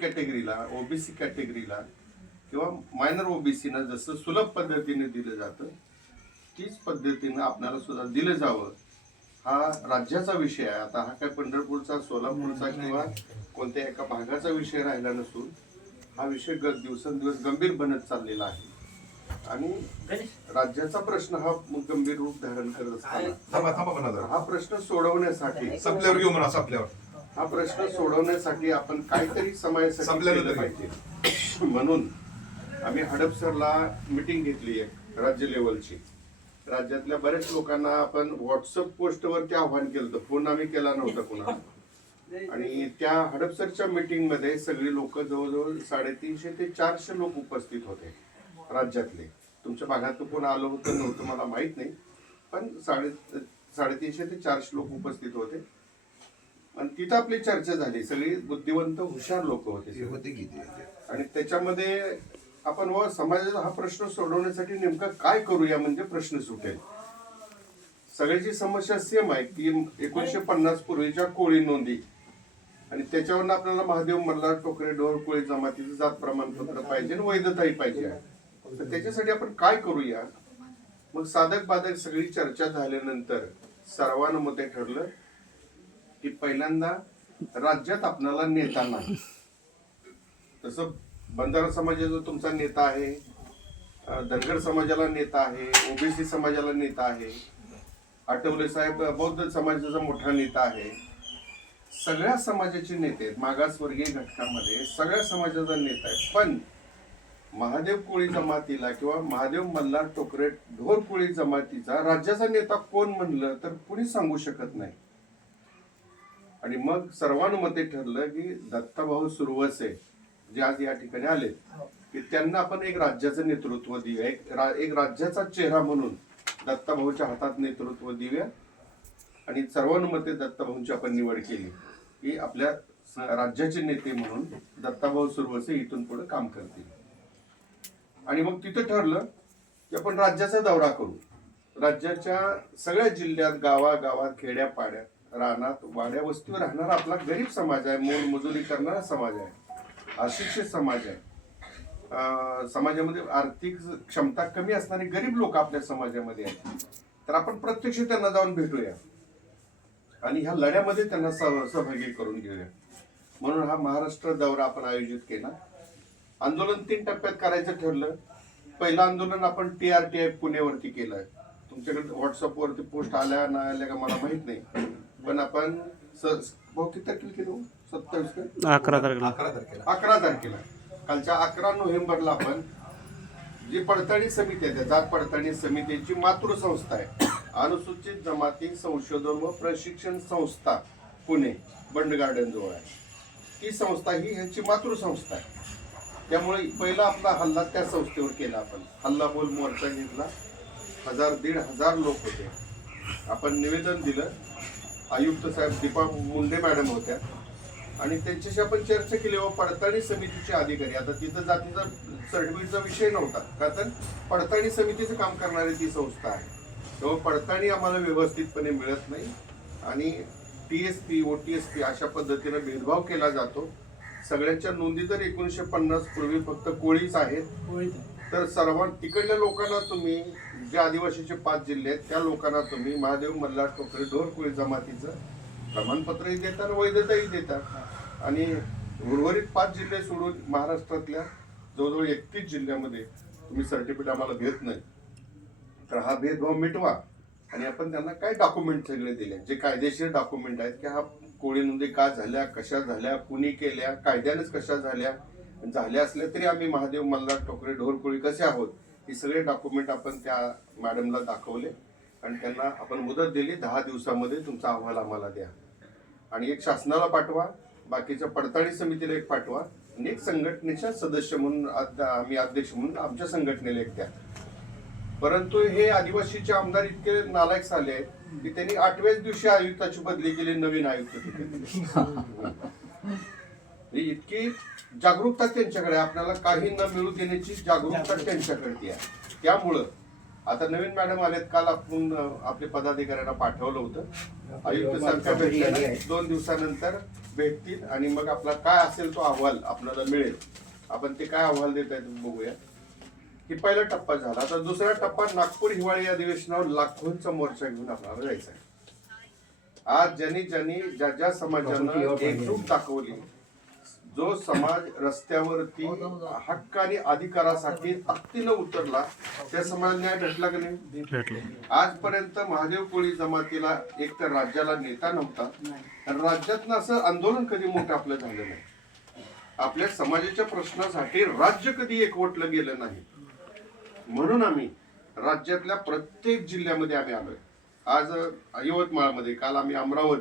कॅटेगरीला, OBC कॅटेगरीला किंवा minor ओबीसीना जसं सुलभ पद्धतीने दिलं जातं तीच पद्धतीनं आपल्याला सुद्धा दिलं जावं हा राज्याचा विषय आहे. आता हा काय पंढरपूरचा, सोलापूरचा किंवा कोणत्या एका भागाचा विषय राहिला नसून हा विषय दिवसेंदिवस गंभीर बनत चाललेला आहे आणि राज्याचा प्रश्न हा गंभीर रूप धारण करत असताना हा प्रश्न सोडवण्यासाठी हा प्रश्न सोडवण्यासाठी आपण काहीतरी समाजासाठी केलं पाहिजे. म्हणून आम्ही हडपसरला मीटिंग घेतली आहे राज्य लेवलची. राज्यातल्या बऱ्याच लोकांना आपण व्हॉट्सअप पोस्टवरती आव्हान केलं, फोन आम्ही केला नव्हता कुणाला. आणि त्या हडपसरच्या मीटिंग मध्ये सगळी लोक जवळजवळ 350 ते 400 लोक उपस्थित होते राज्यातले. तुमच्या भागात कोण आलं होतं नव्हतं मला माहित नाही, पण 350 ते 400 लोक उपस्थित होते आणि तिथं आपली चर्चा झाली. सगळी बुद्धिवंत हुशार लोक होते आणि त्याच्यामध्ये आपण समाजाचा हा प्रश्न सोडवण्यासाठी नेमकं काय करूया म्हणजे प्रश्न सुटेल. सगळ्याची समस्या सेम आहे की 1950 पूर्वीच्या कोळी नोंदी आणि त्याच्यावर आपल्याला महादेव मल्हार टोकरे ढोर कोळी जमातीचं जात प्रमाणपत्र पाहिजे आणि वैधताही पाहिजे. तर त्याच्यासाठी आपण काय करूया. मग साधक बाधक सगळी चर्चा झाल्यानंतर सर्वानुमते ठरलं की पहिल्यांदा राज्यात आपल्याला नेता नाही. तसं बंजारा समाजाचा तुमचा नेता आहे, धनगर समाजाला नेता आहे, ओबीसी समाजाला नेता आहे, आठवले साहेब बौद्ध समाजाचा मोठा नेता आहे. सगळ्या समाजाचे नेते आहेत. मागासवर्गीय घटकामध्ये सगळ्या समाजाचा नेता आहे. पण महादेव कोळी जमातीला किंवा महादेव मल्हार टोकरे ढोर कोळी जमातीचा राज्याचा नेता कोण म्हणलं तर कुणी सांगू शकत नाही. आणि मग सर्वानुमते ठरलं की दत्ताभाऊ सुरवसे जे आज या ठिकाणी आले की त्यांना आपण एक राज्याचं नेतृत्व देऊया, एक राज्याचा चेहरा म्हणून दत्ताभाऊच्या हातात नेतृत्व देऊया. आणि सर्वानुमते दत्ताभाऊंची आपण निवड केली की आपल्या राज्याचे नेते म्हणून दत्ताभाऊ सुरवसे इथून पुढे काम करतील. आणि मग तिथं ठरलं की आपण राज्याचा दौरा करू. राज्याच्या सगळ्या जिल्ह्यात, गावागावात, खेड्यापाड्यात, रानात, वाड्या वस्तीवर राहणारा आपला गरीब समाज आहे, मोलमजुरी करणारा समाज आहे, अशिक्षित समाज आहे, समाजामध्ये आर्थिक क्षमता कमी असणारे गरीब लोक आपल्या समाजामध्ये आहेत. तर आपण प्रत्यक्ष त्यांना जाऊन भेटूया आणि ह्या लढ्यामध्ये त्यांना सहभागी करून घेऊया. म्हणून हा महाराष्ट्र दौरा आपण आयोजित केला. आंदोलन 3 टप्प्यात करायचं ठरलं. पहिलं आंदोलन आपण TRTI पुण्यावरती केलंय. तुमच्याकडे व्हॉट्सअपवरती पोस्ट आल्या ना आल्या का मला माहित नाही, पण आपण किती तारखेला केलं? 11 तारखेला कालच्या 11 नोव्हेंबरला आपण जी पडताळणी समिती आहे, जात पडताळणी समितीची मातृसंस्था आहे अनुसूचित जमाती संशोधन व प्रशिक्षण संस्था पुणे बंड गार्डन जवळ आहे. ती संस्था ही ह्याची मातृसंस्था आहे. त्यामुळे पहिला आपला हल्ला त्या संस्थेवर केला. आपण हल्ला बोल मोर्चा घेतला. 1000-1500 लोक होते. आपण निवेदन दिलं. आयुक्त साहेब दीपा मुंडे मॅडम होत्या आणि त्यांच्याशी आपण चर्चा केली व पडताळणी समितीचे अधिकारी. आता तिथं जातीचा सर्टिफिकेटचा विषय नव्हता, का तर पडताळणी समितीचं काम करणारी ती संस्था आहे. तेव्हा पडताळणी आम्हाला व्यवस्थितपणे मिळत नाही आणि TSP OTSP अशा पद्धतीने भेदभाव केला जातो. सगळ्यांच्या नोंदी तर 1950 पूर्वी फक्त कोळीच आहेत. तर तिकडल्या लोकांना तुम्ही जे आदिवासीचे 5 जिल्हे आहेत त्या लोकांना तुम्ही महादेव मल्हार टोकरे ढोर कोळी जमातीचं प्रमाणपत्रही देतात, वैधताही देतात. आणि उर्वरित 5 जिल्हे सोडून महाराष्ट्रातल्या जवळजवळ 31 जिल्ह्यामध्ये तुम्ही सर्टिफिकेट आम्हाला देत नाही. तर हा भेदभाव मिटवा. आणि आपण त्यांना काय डॉक्युमेंट सगळे दिले, जे कायदेशीर डॉक्युमेंट आहेत की हा कोळी नोंदी का झाल्या, कशा झाल्या, कुणी केल्या, कायद्यानेच कशा झाल्या असल्या तरी आम्ही महादेव मल्हार टोकरे ढोर कोळी कसे आहोत हे सगळे डॉक्युमेंट आपण त्या मॅडमला दाखवले आणि त्यांना आपण मुदत दिली 10 दिवसामध्ये तुमचा अहवाल आम्हाला द्या. आणि एक शासनाला पाठवा, बाकीच्या पडताळणी समितीला एक पाठवा आणि एक संघटनेच्या सदस्य म्हणून आम्ही अध्यक्ष म्हणून आमच्या संघटनेला एक द्या. परंतु हे आदिवासीचे आमदार इतके नालायक झाले आहेत की त्यांनी 8व्याच दिवशी आयुक्ताची बदली केली, नवीन आयुक्त. इतकी जागरूकता त्यांच्याकडे, आपल्याला काही न मिळू देण्याची जागरूकता त्यांच्याकडे आहे. त्यामुळं आता नवीन मॅडम आलेत. काल आपण आपल्या पदाधिकाऱ्यांना पाठवलं होतं आयुक्त सारख्या भेटल्याने 2 दिवसानंतर भेटतील आणि मग आपला काय असेल तो अहवाल आपल्याला मिळेल. आपण ते काय अहवाल देत आहेत बघूया. ही पहिला टप्पा झाला. आता दुसरा टप्पा नागपूर हिवाळी अधिवेशनावर लाखोंचा मोर्चा घेऊन आपल्याला जायचा आहे. आज ज्या ज्या समाजानं एकजूट दाखवली, जो समाज रस्त्यावरती हक्क आणि अधिकारासाठी ताकदीनं उतरला, त्या समाजाला न्याय भेटला की नाही? आजपर्यंत महादेव कोळी जमातीला एक तर राज्याला नेता नव्हता आणि राज्यातनं असं आंदोलन कधी मोठं आपलं झालं नाही. आपल्या समाजाच्या प्रश्नासाठी राज्य कधी एकवटलं गेलं नाही. म्हणून आम्ही राज्यातल्या प्रत्येक जिल्ह्यामध्ये आम्ही आलोय. आज यवतमाळमध्ये, काल आम्ही अमरावती